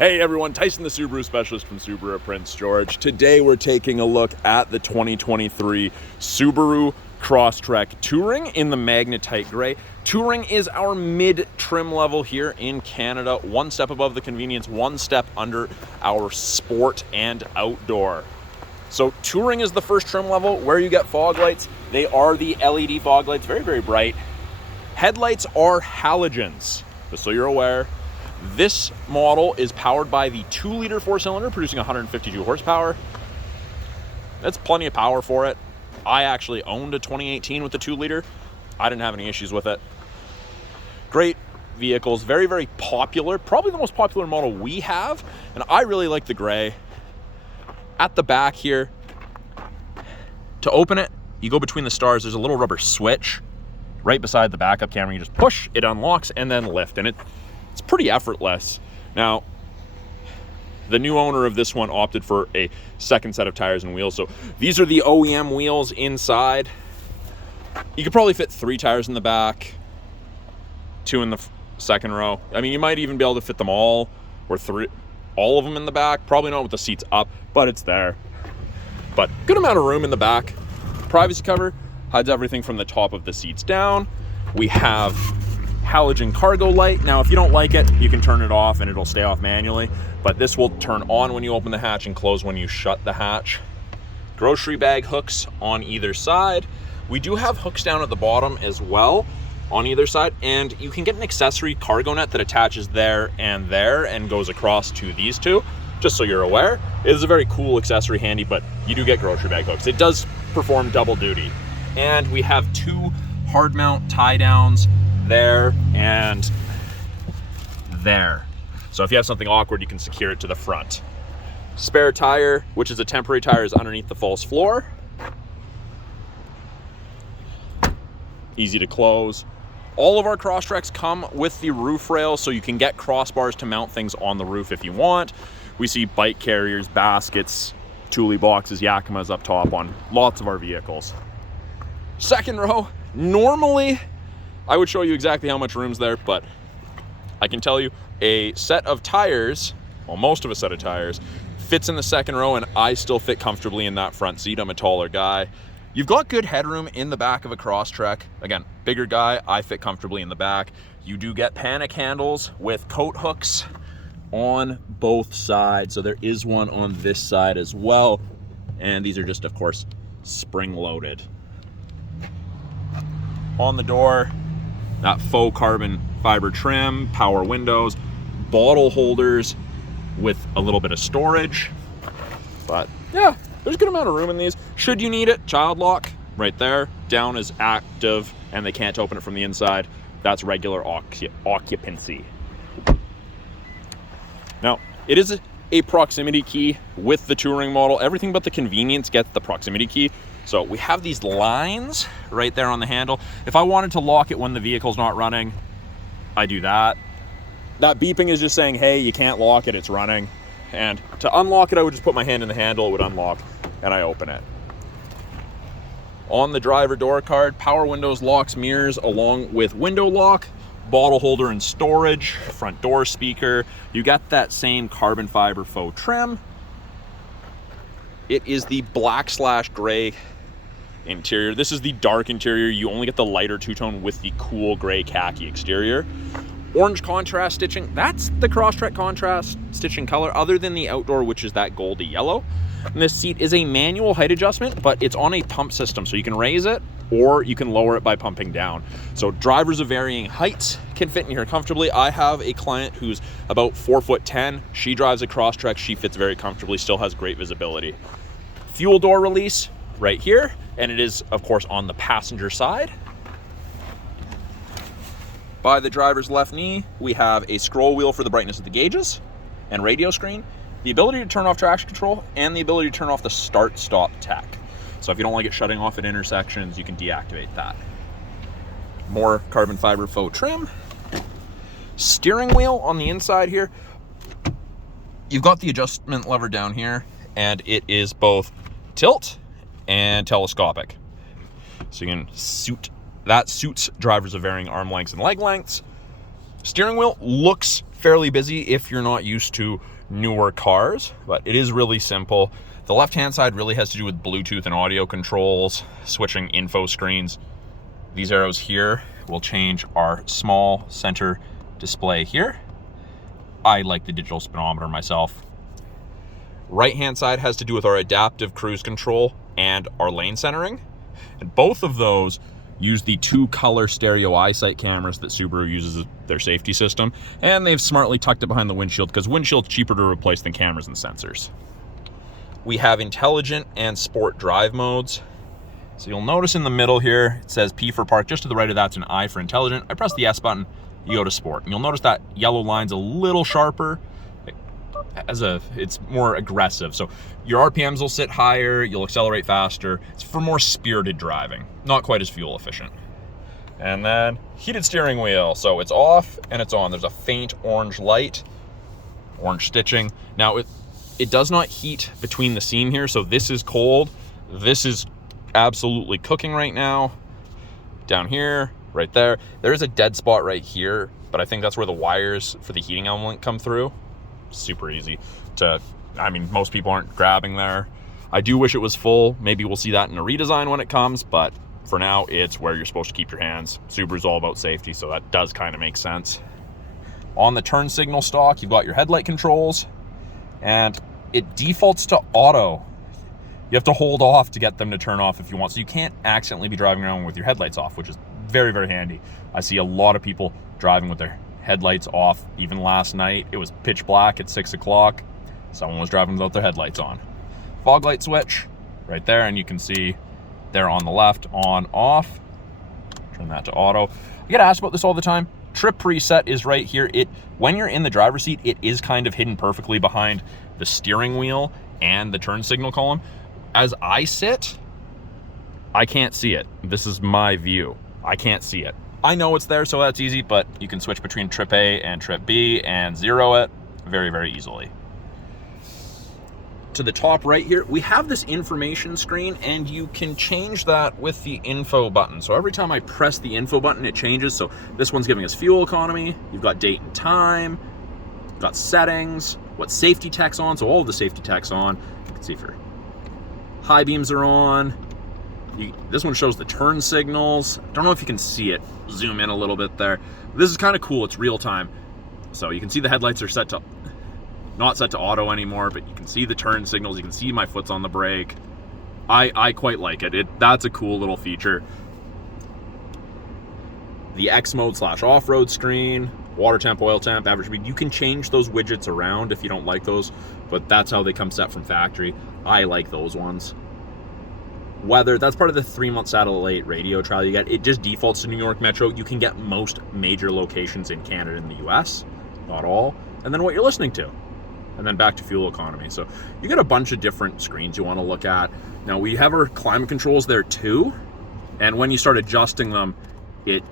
Hey everyone, Tyson the Subaru specialist from Subaru Prince George. Today we're taking a look at the 2023 Subaru Crosstrek Touring in the Magnetite Gray. Touring is our mid-trim level here in Canada, one step above the convenience, one step under our sport and outdoor. So Touring is the first trim level where you get fog lights. They are the LED fog lights, very, very bright. Headlights are halogens, just so you're aware. This model is powered by the 2-liter 4-cylinder, producing 152 horsepower. That's plenty of power for it. I actually owned a 2018 with the 2-liter. I didn't have any issues with it. Great vehicles, very, very popular. Probably the most popular model we have, and I really like the gray. At the back here, to open it, you go between the stars. There's a little rubber switch right beside the backup camera. You just push, it unlocks, and then lift, and it's pretty effortless. Now, the new owner of this one opted for a second set of tires and wheels. So these are the OEM wheels inside. You could probably fit 3 tires in the back, 2 in the second row. I mean, you might even be able to fit them all, or all of them in the back. Probably not with the seats up, but it's there. But good amount of room in the back. Privacy cover hides everything from the top of the seats down. We have halogen cargo light. Now, if you don't like it, you can turn it off and it'll stay off manually, but this will turn on when you open the hatch and close when you shut the hatch. Grocery bag hooks on either side. We do have hooks down at the bottom as well on either side, and you can get an accessory cargo net that attaches there and goes across to these two, just so you're aware. It is a very cool accessory, handy, but you do get grocery bag hooks. It does perform double duty. And we have 2 hard mount tie downs there and there. So if you have something awkward, you can secure it to the front. Spare tire, which is a temporary tire, is underneath the false floor. Easy to close. All of our Crosstreks come with the roof rail, so you can get crossbars to mount things on the roof if you want. We see bike carriers, baskets, Thule boxes, Yakimas up top on lots of our vehicles. Second row, normally I would show you exactly how much room's there, but I can tell you a set of tires, well, most of a set of tires, fits in the second row, and I still fit comfortably in that front seat. I'm a taller guy. You've got good headroom in the back of a Crosstrek. Again, bigger guy, I fit comfortably in the back. You do get panic handles with coat hooks on both sides. So there is one on this side as well. And these are just, of course, spring loaded. On the door, that faux carbon fiber trim, power windows, bottle holders with a little bit of storage. But yeah, there's a good amount of room in these. Should you need it, child lock right there. Down is active and they can't open it from the inside. That's regular occupancy. Now, it is a proximity key with the Touring model. Everything but the convenience gets the proximity key. So we have these lines right there on the handle. If I wanted to lock it when the vehicle's not running, I do that. That beeping is just saying, hey, you can't lock it, it's running. And to unlock it, I would just put my hand in the handle, it would unlock, and I open it. On the driver door card, power windows, locks, mirrors, along with window lock, bottle holder and storage, front door speaker. You got that same carbon fiber faux trim. It is the black/gray interior. This is the dark interior. You only get the lighter two-tone with the cool gray khaki exterior. Orange contrast stitching. That's the Crosstrek contrast stitching color, other than the outdoor, which is that goldy yellow. And this seat is a manual height adjustment, but it's on a pump system, so you can raise it or you can lower it by pumping down. So drivers of varying heights can fit in here comfortably. I have a client who's about 4'10". She drives a Crosstrek. She fits very comfortably, still has great visibility. Fuel door release right here, and it is, of course, on the passenger side. By the driver's left knee, we have a scroll wheel for the brightness of the gauges and radio screen, the ability to turn off traction control, and the ability to turn off the start-stop tech. So if you don't like it shutting off at intersections, you can deactivate that. More carbon fiber faux trim. Steering wheel on the inside here. You've got the adjustment lever down here, and it is both tilt and telescopic. So you can suits drivers of varying arm lengths and leg lengths. Steering wheel looks fairly busy if you're not used to newer cars, but it is really simple. The left-hand side really has to do with Bluetooth and audio controls, switching info screens. These arrows here will change our small center display here. I like the digital speedometer myself. Right-hand side has to do with our adaptive cruise control and our lane centering. And both of those use the 2-color stereo Eyesight cameras that Subaru uses as their safety system. And they've smartly tucked it behind the windshield because windshield's cheaper to replace than cameras and sensors. We have intelligent and sport drive modes. So you'll notice in the middle here, it says P for park. Just to the right of that's an I for intelligent. I press the S button, you go to sport. And you'll notice that yellow line's a little sharper. It's more aggressive. So your RPMs will sit higher, you'll accelerate faster. It's for more spirited driving, not quite as fuel efficient. And then heated steering wheel. So it's off and it's on. There's a faint orange light, orange stitching. Now it does not heat between the seam here. So this is cold. This is absolutely cooking right now. Down here, right there. There is a dead spot right here, but I think that's where the wires for the heating element come through. Super easy to, I mean, most people aren't grabbing there. I do wish it was full. Maybe we'll see that in a redesign when it comes, but for now, it's where you're supposed to keep your hands. Subaru's all about safety, so that does kind of make sense. On the turn signal stalk, you've got your headlight controls, and it defaults to auto. You have to hold off to get them to turn off if you want, so you can't accidentally be driving around with your headlights off, which is very, very handy. I see a lot of people driving with their headlights off. Even last night, it was pitch black at 6 o'clock. Someone was driving without their headlights on. Fog light switch right there, and you can see there on the left, on, off. Turn that to auto. I get asked about this all the time. Trip preset is right here. When you're in the driver's seat, it is kind of hidden perfectly behind the steering wheel and the turn signal column. As I sit, I can't see it. This is my view. I can't see it. I know it's there, so that's easy, but you can switch between trip A and trip B and zero it very, very easily. To the top right here, we have this information screen, and you can change that with the info button. So every time I press the info button, it changes. So this one's giving us fuel economy. You've got date and time. You've got settings, what safety tech's on. So all of the safety tech's on. You can see for high beams are on. This one shows the turn signals. Don't know if you can see it. Zoom in a little bit there. This is kind of cool. It's real time. So you can see the headlights are not set to auto anymore, but you can see the turn signals. You can see my foot's on the brake. I quite like it. That's a cool little feature. The X mode / off-road screen, water temp, oil temp, average speed. You can change those widgets around if you don't like those, but that's how they come set from factory. I like those ones. Weather, that's part of the 3-month satellite radio trial you get. It just defaults to New York Metro. You can get most major locations in Canada and the US, not all. And then what you're listening to. And then back to fuel economy. So you get a bunch of different screens you want to look at. Now we have our climate controls there too. And when you start adjusting them, it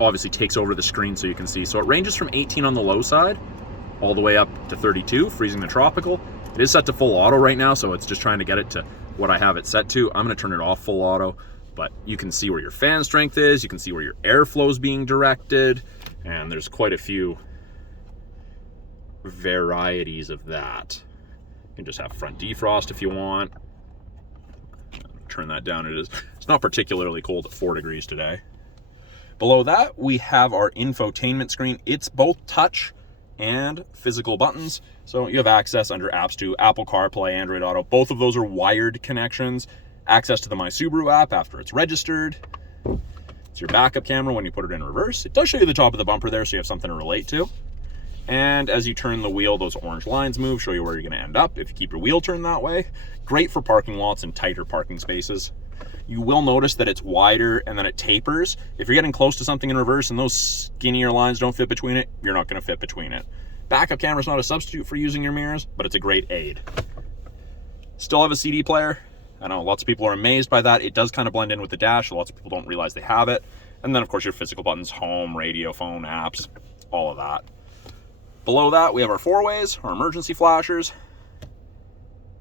obviously takes over the screen so you can see. So it ranges from 18 on the low side all the way up to 32, freezing to tropical. It is set to full auto right now, so it's just trying to get it to what I have it set to. I'm going to turn it off full auto, but you can see where your fan strength is. You can see where your airflow is being directed, and there's quite a few varieties of that. You can just have front defrost if you want. Turn that down. It's not particularly cold at 4 degrees today. Below that, we have our infotainment screen. It's both touch and physical buttons. So you have access under apps to Apple CarPlay, Android Auto. Both of those are wired connections. Access to the My Subaru app after it's registered. It's your backup camera when you put it in reverse. It does show you the top of the bumper there, so you have something to relate to. And as you turn the wheel, those orange lines move, show you where you're going to end up if you keep your wheel turned that way. Great for parking lots and tighter parking spaces. You will notice that it's wider and then it tapers. If you're getting close to something in reverse and those skinnier lines don't fit between it, you're not going to fit between it. Backup camera is not a substitute for using your mirrors, but it's a great aid. Still have a CD player. I know lots of people are amazed by that. It does kind of blend in with the dash. Lots of people don't realize they have it. And then of course your physical buttons, home, radio, phone, apps, all of that. Below that, we have our 4-ways, our emergency flashers,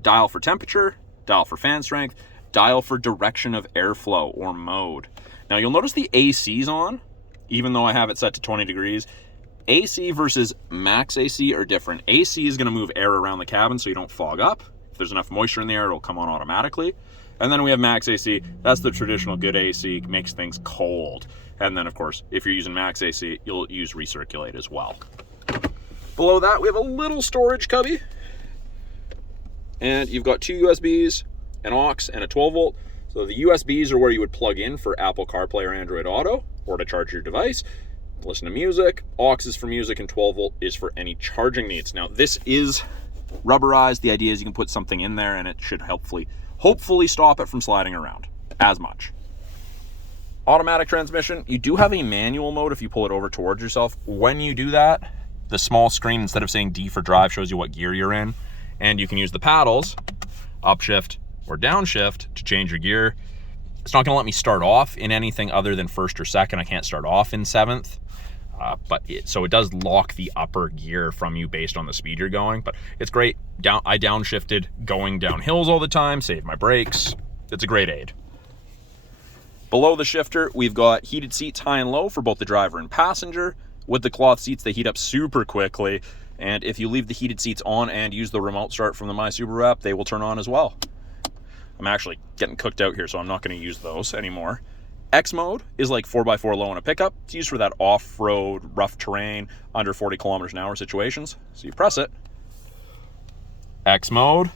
dial for temperature, dial for fan strength, dial for direction of airflow or mode. Now you'll notice the AC's on, even though I have it set to 20 degrees. AC versus max AC are different. AC is going to move air around the cabin so you don't fog up. If there's enough moisture in the air, it'll come on automatically. And then we have max AC. That's the traditional good AC, makes things cold. And then, of course, if you're using max AC, you'll use recirculate as well. Below that, we have a little storage cubby. And you've got 2 USBs, an aux, and a 12 volt. So the USBs are where you would plug in for Apple CarPlay or Android Auto, or to charge your device, listen to music. Aux is for music, and 12 volt is for any charging needs. Now, this is rubberized. The idea is you can put something in there and it should hopefully stop it from sliding around as much. Automatic transmission. You do have a manual mode if you pull it over towards yourself. When you do that, the small screen, instead of saying D for drive, shows you what gear you're in. And you can use the paddles, upshift or downshift, to change your gear. It's not gonna let me start off in anything other than first or second. I can't start off in 7th. So it does lock the upper gear from you based on the speed you're going, but it's great. I downshifted going down hills all the time, saved my brakes. It's a great aid. Below the shifter, we've got heated seats high and low for both the driver and passenger. With the cloth seats, they heat up super quickly. And if you leave the heated seats on and use the remote start from the My Subaru app, they will turn on as well. I'm actually getting cooked out here, so I'm not going to use those anymore. X mode is like 4x4 low in a pickup. It's used for that off-road, rough terrain, under 40 kilometers an hour situations. So you press it. X mode,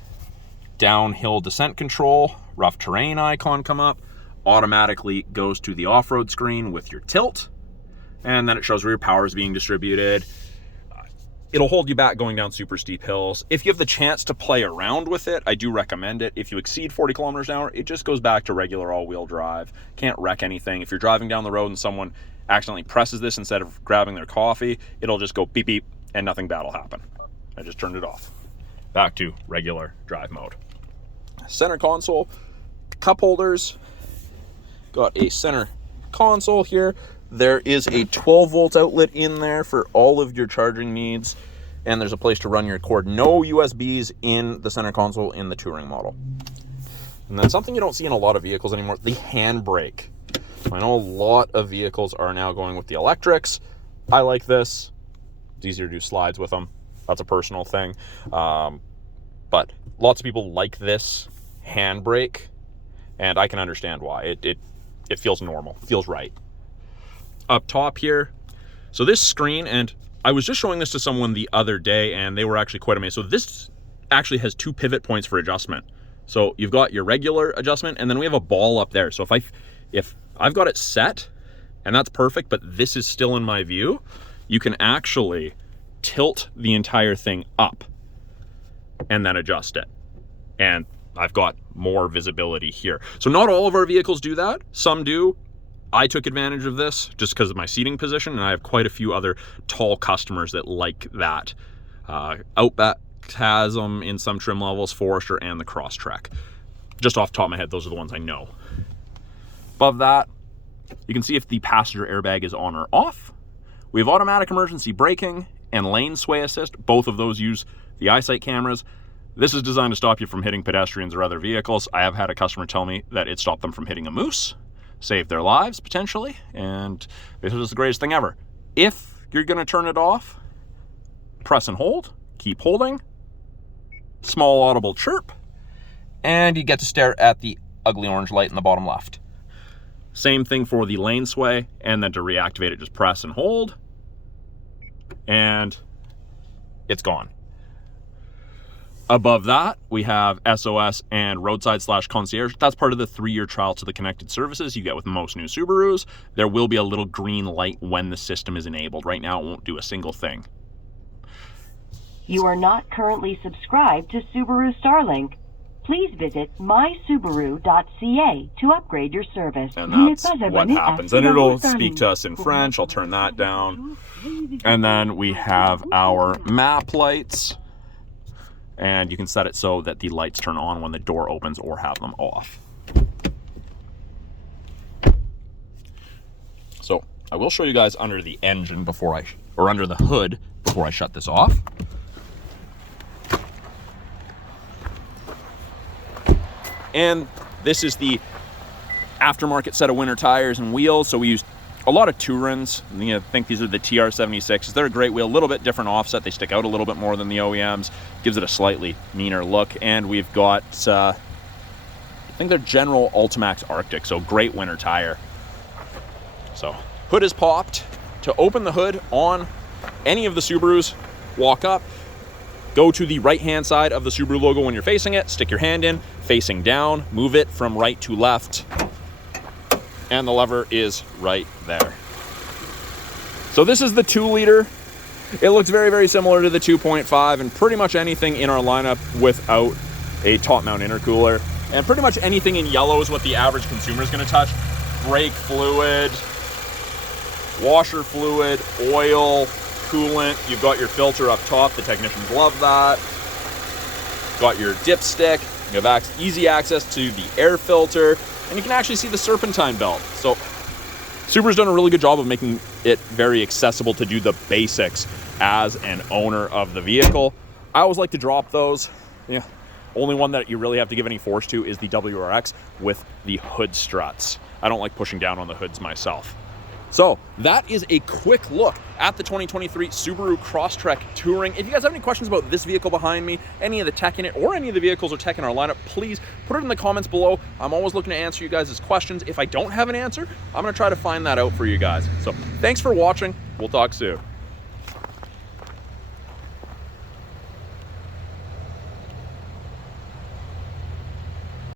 downhill descent control, rough terrain icon come up. Automatically goes to the off-road screen with your tilt, and then it shows where your power is being distributed. It'll hold you back going down super steep hills. If you have the chance to play around with it, I do recommend it. If you exceed 40 kilometers an hour, it just goes back to regular all-wheel drive. Can't wreck anything. If you're driving down the road and someone accidentally presses this instead of grabbing their coffee, it'll just go beep beep and nothing bad will happen. I just turned it off. Back to regular drive mode. Center console, cup holders. Got a center console here. There is a 12 volt outlet in there for all of your charging needs. And there's a place to run your cord. No USBs in the center console in the Touring model. And then something you don't see in a lot of vehicles anymore, the handbrake. I know a lot of vehicles are now going with the electrics. I like this. It's easier to do slides with them. That's a personal thing. But lots of people like this handbrake. And I can understand why. It feels normal, feels right. Up top here, so this screen, and I was just showing this to someone the other day and they were actually quite amazed. So this actually has 2 pivot points for adjustment. So you've got your regular adjustment, and then we have a ball up there. So if I've got it set and that's perfect, but this is still in my view, you can actually tilt the entire thing up and then adjust it. And I've got more visibility here. So not all of our vehicles do that. Some do. I took advantage of this just because of my seating position, and I have quite a few other tall customers that like that. Outback has them in some trim levels, Forester, and the Crosstrek. Just off the top of my head, those are the ones I know. Above that, you can see if the passenger airbag is on or off. We have automatic emergency braking and lane sway assist. Both of those use the Eyesight cameras. This is designed to stop you from hitting pedestrians or other vehicles. I have had a customer tell me that it stopped them from hitting a moose, saved their lives potentially, and this is the greatest thing ever. If you're going to turn it off, press and hold, keep holding, small audible chirp, and you get to stare at the ugly orange light in the bottom left. Same thing for the lane sway, and then to reactivate it, just press and hold, and it's gone. Above that, we have SOS and roadside/concierge. That's part of the 3-year trial to the connected services you get with most new Subarus. There will be a little green light when the system is enabled. Right now, it won't do a single thing. You are not currently subscribed to Subaru Starlink. Please visit mysubaru.ca to upgrade your service. And that's what happens. And it'll speak to us in French. I'll turn that down. And then we have our map lights. And you can set it so that the lights turn on when the door opens or have them off. So I will show you guys under the engine or under the hood before I shut this off. And this is the aftermarket set of winter tires and wheels. So we use A lot of Tourings, I think these are the TR76s. They're a great wheel, a little bit different offset. They stick out a little bit more than the OEMs. Gives it a slightly meaner look. And we've got, I think they're General Ultimax Arctic, so great winter tire. So hood is popped. To open the hood on any of the Subarus, walk up, go to the right-hand side of the Subaru logo when you're facing it, stick your hand in, facing down, move it from right to left, and the lever is right there. So this is the 2-liter. It looks very, very similar to the 2.5 and pretty much anything in our lineup without a top mount intercooler. And pretty much anything in yellow is what the average consumer is going to touch. Brake fluid, washer fluid, oil, coolant. You've got your filter up top. The technicians love that. Got your dipstick. You have easy access to the air filter. And you can actually see the serpentine belt. So Subaru's done a really good job of making it very accessible to do the basics as an owner of the vehicle. I always like to drop those. Yeah. Only one that you really have to give any force to is the WRX with the hood struts. I don't like pushing down on the hoods myself. So that is a quick look at the 2023 Subaru Crosstrek Touring. If you guys have any questions about this vehicle behind me, any of the tech in it, or any of the vehicles or tech in our lineup, please put it in the comments below. I'm always looking to answer you guys' questions. If I don't have an answer, I'm gonna try to find that out for you guys. So thanks for watching. We'll talk soon.